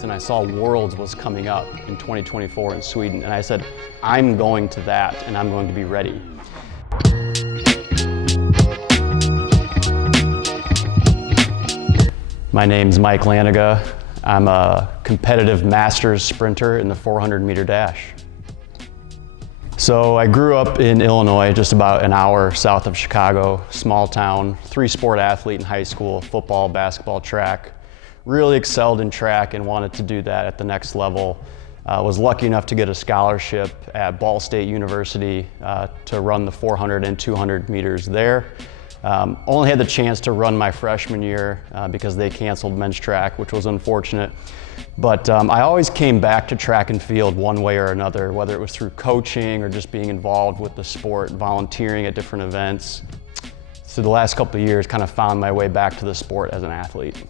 meets and I saw Worlds was coming up in 2024 in Sweden, and I said, I'm going to that and I'm going to be ready. My name's Mike Laninga. I'm a competitive masters sprinter in the 400-meter dash. So I grew up in Illinois, just about an hour south of Chicago, small town, three-sport athlete in high school, football, basketball, track. Really excelled in track and wanted to do that at the next level. Was lucky enough to get a scholarship at Ball State University to run the 400 and 200 meters there. Only had the chance to run my freshman year because they canceled men's track, which was unfortunate. But I always came back to track and field one way or another, whether it was through coaching or just being involved with the sport, volunteering at different events. So the last couple of years kind of found my way back to the sport as an athlete.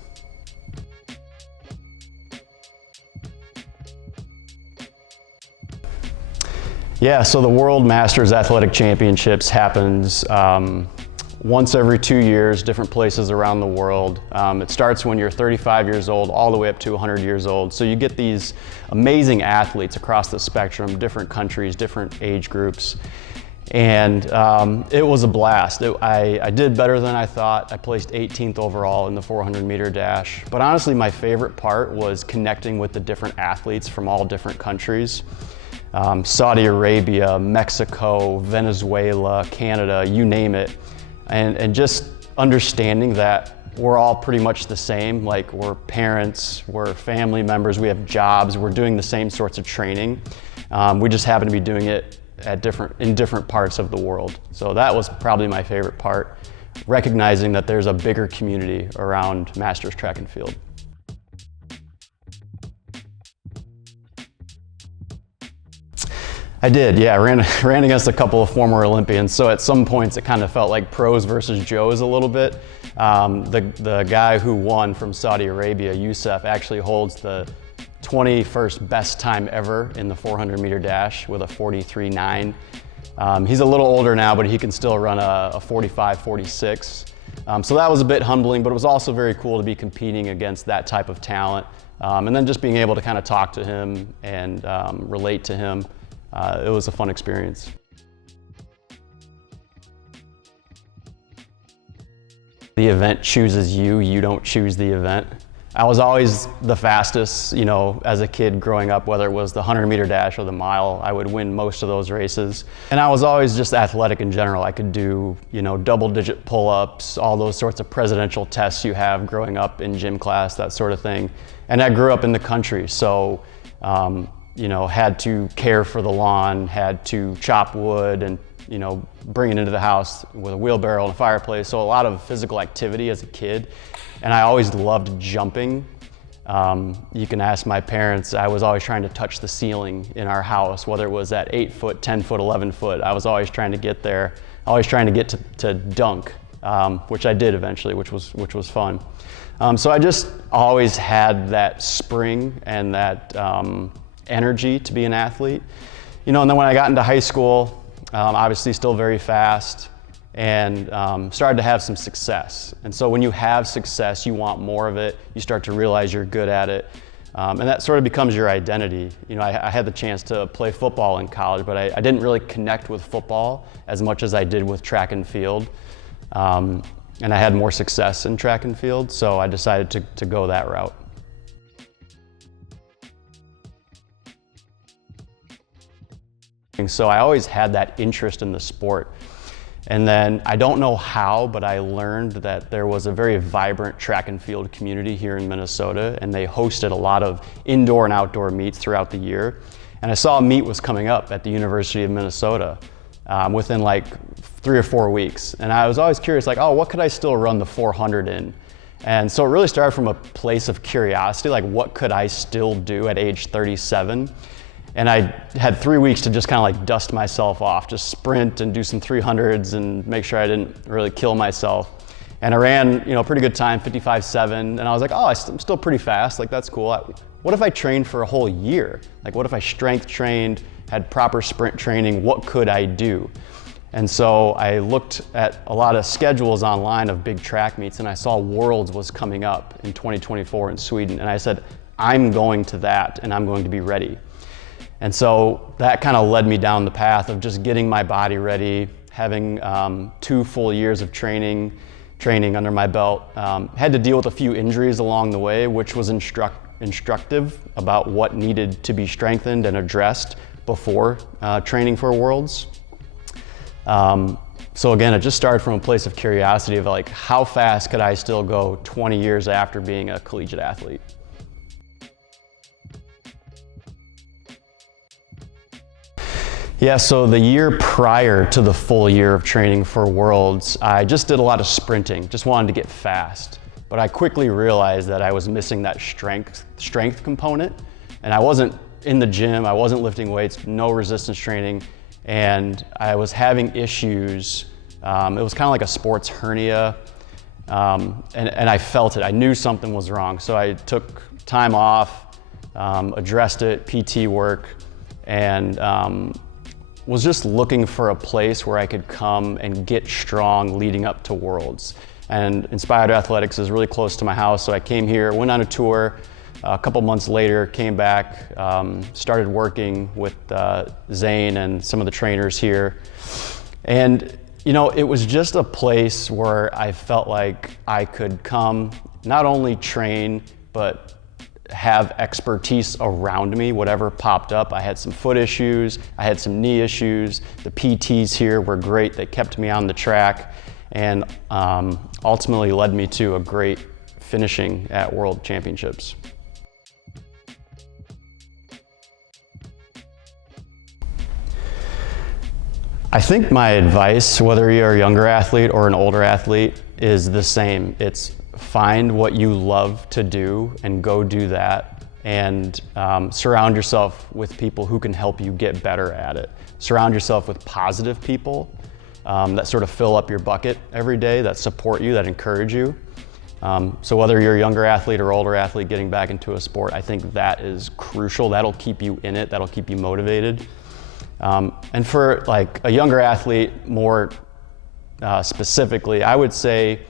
Yeah, so the World Masters Athletic Championships happens once every 2 years, different places around the world. It starts when you're 35 years old all the way up to 100 years old. So you get these amazing athletes across the spectrum, different countries, different age groups. And it was a blast. I did better than I thought. I placed 18th overall in the 400-meter dash. But honestly, my favorite part was connecting with the different athletes from all different countries. Saudi Arabia, Mexico, Venezuela, Canada, you name it. And just understanding that we're all pretty much the same, like we're parents, we're family members, we have jobs, we're doing the same sorts of training. We just happen to be doing it in different parts of the world. So that was probably my favorite part, recognizing that there's a bigger community around Masters track and field. I did, yeah. I ran against a couple of former Olympians, so at some points it kind of felt like pros versus Joes a little bit. The guy who won from Saudi Arabia, Youssef, actually holds the 21st best time ever in the 400-meter dash with a 43.9. He's a little older now, but he can still run a 45.46. So that was a bit humbling, but it was also very cool to be competing against that type of talent. And then just being able to kind of talk to him and relate to him. It was a fun experience. The event chooses you, you don't choose the event. I was always the fastest, you know, as a kid growing up, whether it was the 100-meter dash or the mile, I would win most of those races. And I was always just athletic in general. I could do, you know, double-digit pull-ups, all those sorts of presidential tests you have growing up in gym class, that sort of thing. And I grew up in the country, so you know, had to care for the lawn, had to chop wood and, you know, bring it into the house with a wheelbarrow and a fireplace. So a lot of physical activity as a kid. And I always loved jumping. You can ask my parents, I was always trying to touch the ceiling in our house, whether it was at 8 foot, 10 foot, 11 foot. I was always trying to get there, always trying to get to dunk, which I did eventually, which was fun. So I just always had that spring and that energy to be an athlete. You know, and then when I got into high school, obviously still very fast, and started to have some success. And so when you have success, you want more of it. You start to realize you're good at it. And that sort of becomes your identity. You know, I had the chance to play football in college, but I didn't really connect with football as much as I did with track and field. And I had more success in track and field, so I decided to go that route. So I always had that interest in the sport. And then I don't know how, but I learned that there was a very vibrant track and field community here in Minnesota, and they hosted a lot of indoor and outdoor meets throughout the year. And I saw a meet was coming up at the University of Minnesota within like 3 or 4 weeks. And I was always curious, like, oh, what could I still run the 400 in? And so it really started from a place of curiosity, like what could I still do at age 37? And I had 3 weeks to just kind of like dust myself off, just sprint and do some 300s and make sure I didn't really kill myself. And I ran, you know, a pretty good time, 55.7, and I was like, oh, I'm still pretty fast, like that's cool. What if I trained for a whole year? Like what if I strength trained, had proper sprint training, what could I do? And so I looked at a lot of schedules online of big track meets, and I saw Worlds was coming up in 2024 in Sweden, and I said, I'm going to that and I'm going to be ready. And so that kind of led me down the path of just getting my body ready, having 2 full years of training under my belt. Had to deal with a few injuries along the way, which was instructive about what needed to be strengthened and addressed before training for Worlds. So again, it just started from a place of curiosity of like, how fast could I still go 20 years after being a collegiate athlete? Yeah, so the year prior to the full year of training for Worlds, I just did a lot of sprinting, just wanted to get fast. But I quickly realized that I was missing that strength component, and I wasn't in the gym, I wasn't lifting weights, no resistance training, and I was having issues. It was kind of like a sports hernia, and I felt it. I knew something was wrong, so I took time off, addressed it, PT work, and was just looking for a place where I could come and get strong leading up to Worlds. And Inspired Athletics is really close to my house, so I came here, went on a tour. A couple months later, came back, started working with Zane and some of the trainers here. And you know, it was just a place where I felt like I could come, not only train, but have expertise around me, whatever popped up. I had some foot issues, I had some knee issues. The PTs here were great, they kept me on the track, and ultimately led me to a great finishing at World Championships. I think my advice, whether you're a younger athlete or an older athlete, is the same. It's find what you love to do and go do that, and surround yourself with people who can help you get better at it. Surround yourself with positive people that sort of fill up your bucket every day, that support you, that encourage you. So whether you're a younger athlete or older athlete getting back into a sport, I think that is crucial. That'll keep you in it, that'll keep you motivated. And for like a younger athlete more specifically, I would say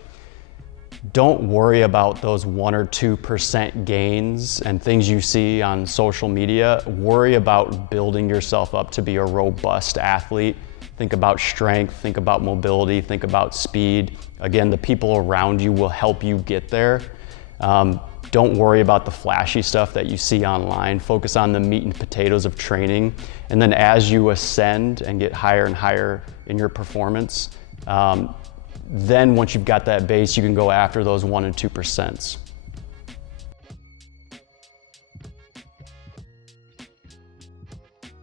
don't worry about those 1 or 2% gains and things you see on social media. Worry about building yourself up to be a robust athlete. Think about strength, think about mobility, think about speed. Again, the people around you will help you get there. Don't worry about the flashy stuff that you see online. Focus on the meat and potatoes of training. And then as you ascend and get higher and higher in your performance, then once you've got that base, you can go after those 1 and 2%.